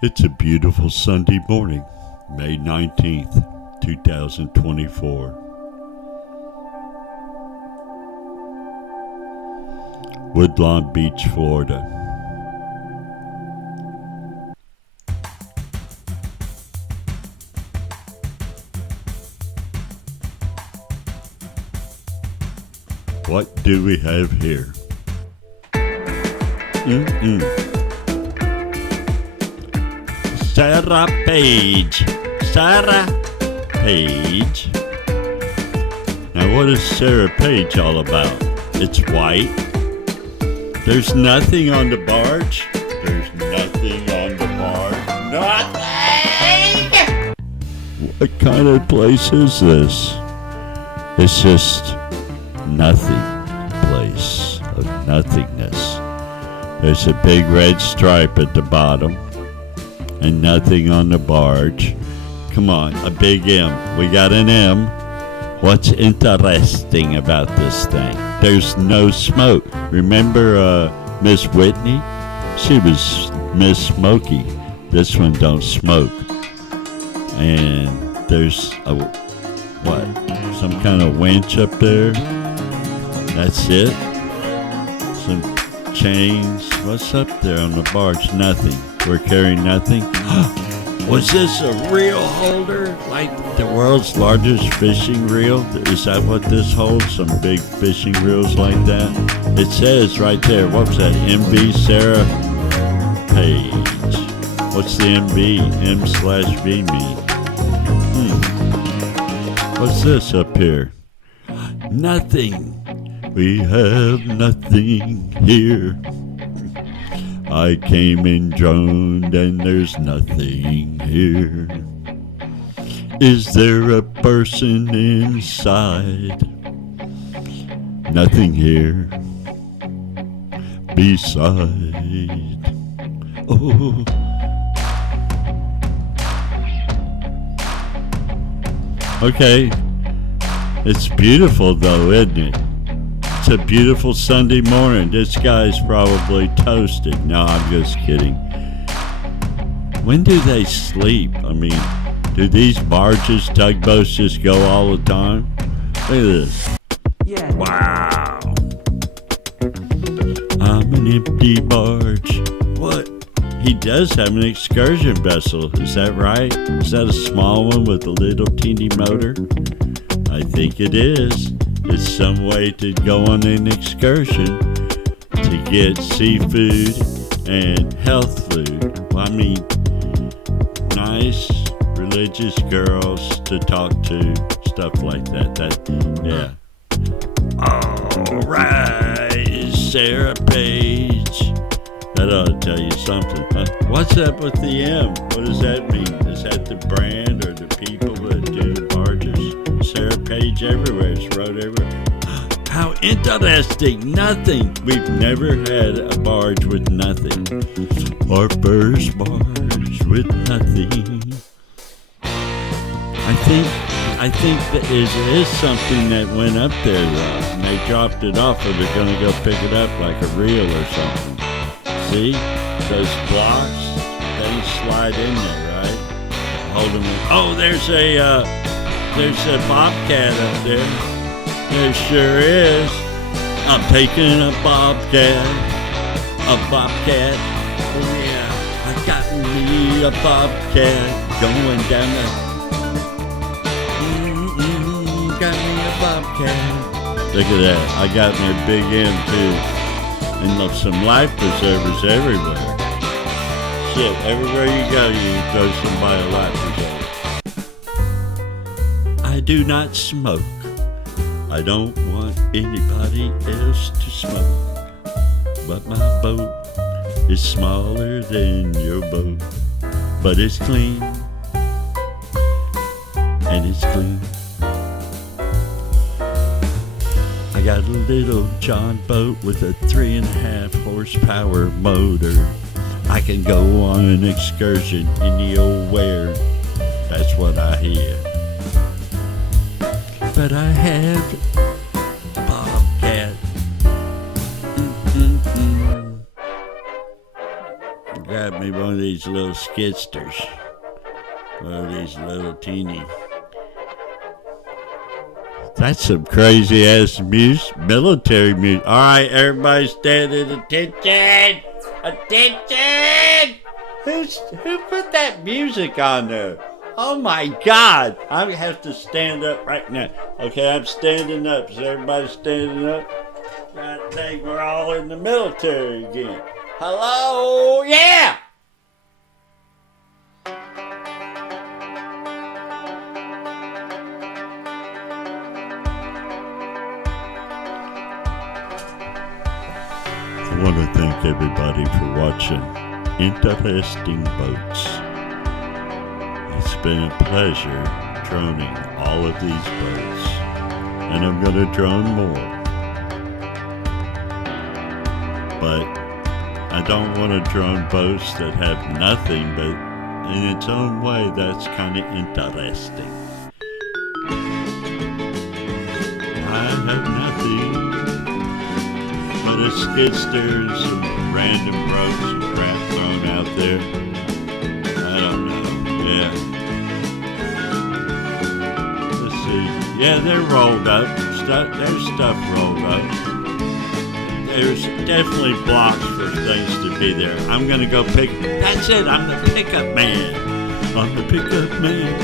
It's a beautiful Sunday morning, May 19th, 2024. Woodlawn Beach, Florida. What do we have here? Sarah Paige. Sarah Paige. Now what is Sarah Paige all about? It's white. There's nothing on the barge. There's nothing on the barge. Nothing! What kind of place is this? It's just nothing place of nothingness. There's a big red stripe at the bottom and nothing on the barge. Come on, a big M. We got an M. What's interesting about this thing? There's no smoke. Remember Miss Whitney? She was Miss Smoky. This one don't smoke. And there's some kind of winch up there. That's it. Some chains. What's up there on the barge? Nothing. We're carrying nothing. Was this a reel holder? Like the world's largest fishing reel? Is that what this holds? Some big fishing reels like that? It says right there, what was that? MV Sarah Paige. What's the MV? M/V mean? What's this up here? Nothing. We have nothing here. I came in droned and there's nothing here. Is there a person inside? Nothing here. Beside. Oh. Okay. It's beautiful though, isn't it? It's a beautiful Sunday morning. This guy's probably toasted. No, I'm just kidding. When do they sleep? I mean, do these barges, tugboats just go all the time? Look at this. Yeah. Wow. I'm an empty barge. What? He does have an excursion vessel. Is that right? Is that a small one with a little teeny motor? I think it is. It's some way to go on an excursion to get seafood and health food. Well, I mean, nice religious girls to talk to, stuff like that. Yeah. All right, Sarah Paige. That ought to tell you something. What's up with the M? What does that mean? Is that the brand or the people that do the barges? Sarah Paige everywhere. It's wrote everywhere. How interesting. Nothing. We've never had a barge with nothing. Our first barge with nothing. I think that is something that went up there and they dropped it off, or they're gonna go pick it up like a reel or something. See? Those blocks, they slide in there, right? Hold them in. Oh, there's a bobcat up there. There sure is. I'm taking a bobcat. A bobcat. Oh yeah, I got me a bobcat going down the. Got me a bobcat. Look at that. I got my big M too. And some life preservers everywhere. Shit, everywhere you go, you can throw somebody a life preserver. I do not smoke. I don't want anybody else to smoke. But my boat is smaller than your boat. But it's clean. And it's clean. I got a little John boat with a 3.5 horsepower motor. I can go on an excursion anywhere. That's what I hear. But I have a bobcat. Got me me one of these little skidsters. One of these little teeny. That's some crazy ass military music. All right, everybody stand at attention! Attention! Who put that music on there? Oh my God! I have to stand up right now. Okay, I'm standing up. Is everybody standing up? I think we're all in the military again. Hello? Yeah! I want to thank everybody for watching Interesting Boats. It's been a pleasure droning all of these boats, and I'm going to drone more. But I don't want to drone boats that have nothing, but in its own way, that's kind of interesting. I have nothing but a skidster, some random ropes and crap thrown out there. I don't know. Yeah. Let's see. Yeah, they're rolled up. There's stuff rolled up. There's definitely blocks for things to be there. I'm going to go pick. That's it. I'm the pickup man. I'm the pickup man.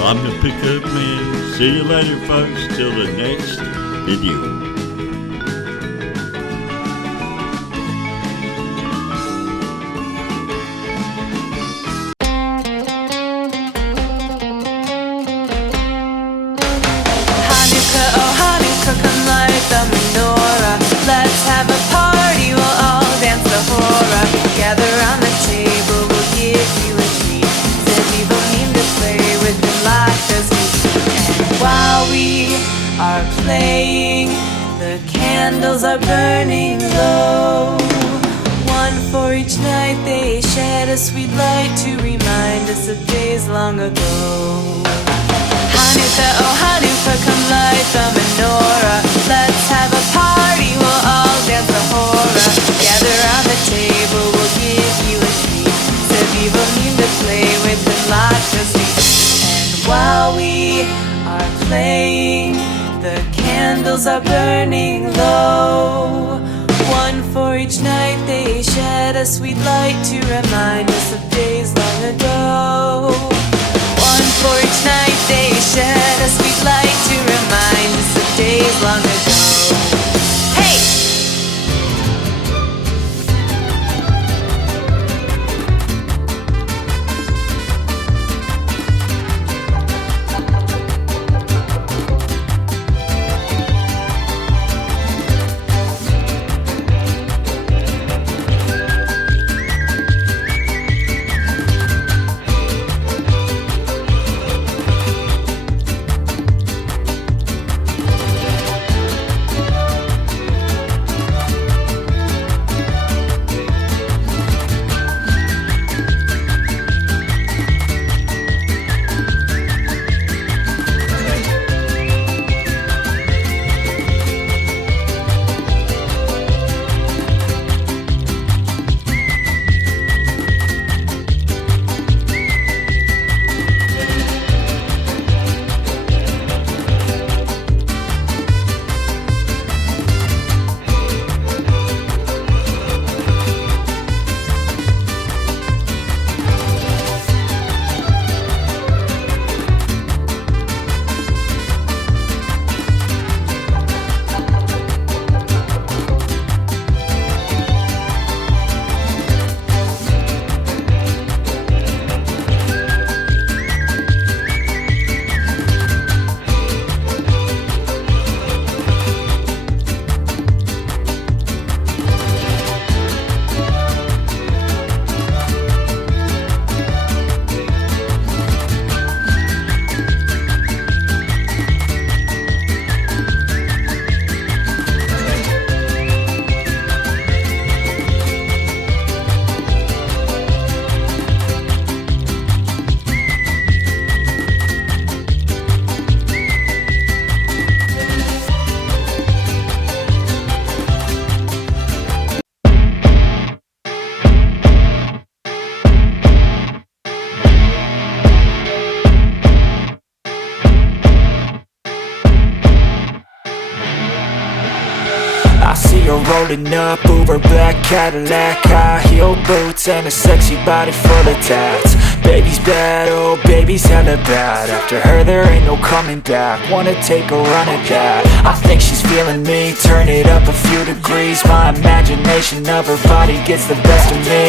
I'm the pickup man. See you later, folks. Till the next video. Are burning low. One for each night they shed a sweet light to remind us of days long ago. Hanukkah, oh Hanukkah, come light the menorah. Let's have a party, we'll all dance the hora. Gather round the table, we'll give you a treat. Sevivim to play with and lots of sweet. And while we are playing, the candles are burning low. One for each night they shed a sweet light to remind us of days long ago. One for each night they shed a sweet light to remind us of days long ago. Hey! I see her rolling up, Uber black Cadillac, high heel boots and a sexy body full of tats. Baby's bad, oh baby's hella bad. After her there ain't no coming back. Wanna take a run at that. I think she's feeling me, turn it up a few degrees. My imagination of her body gets the best of me.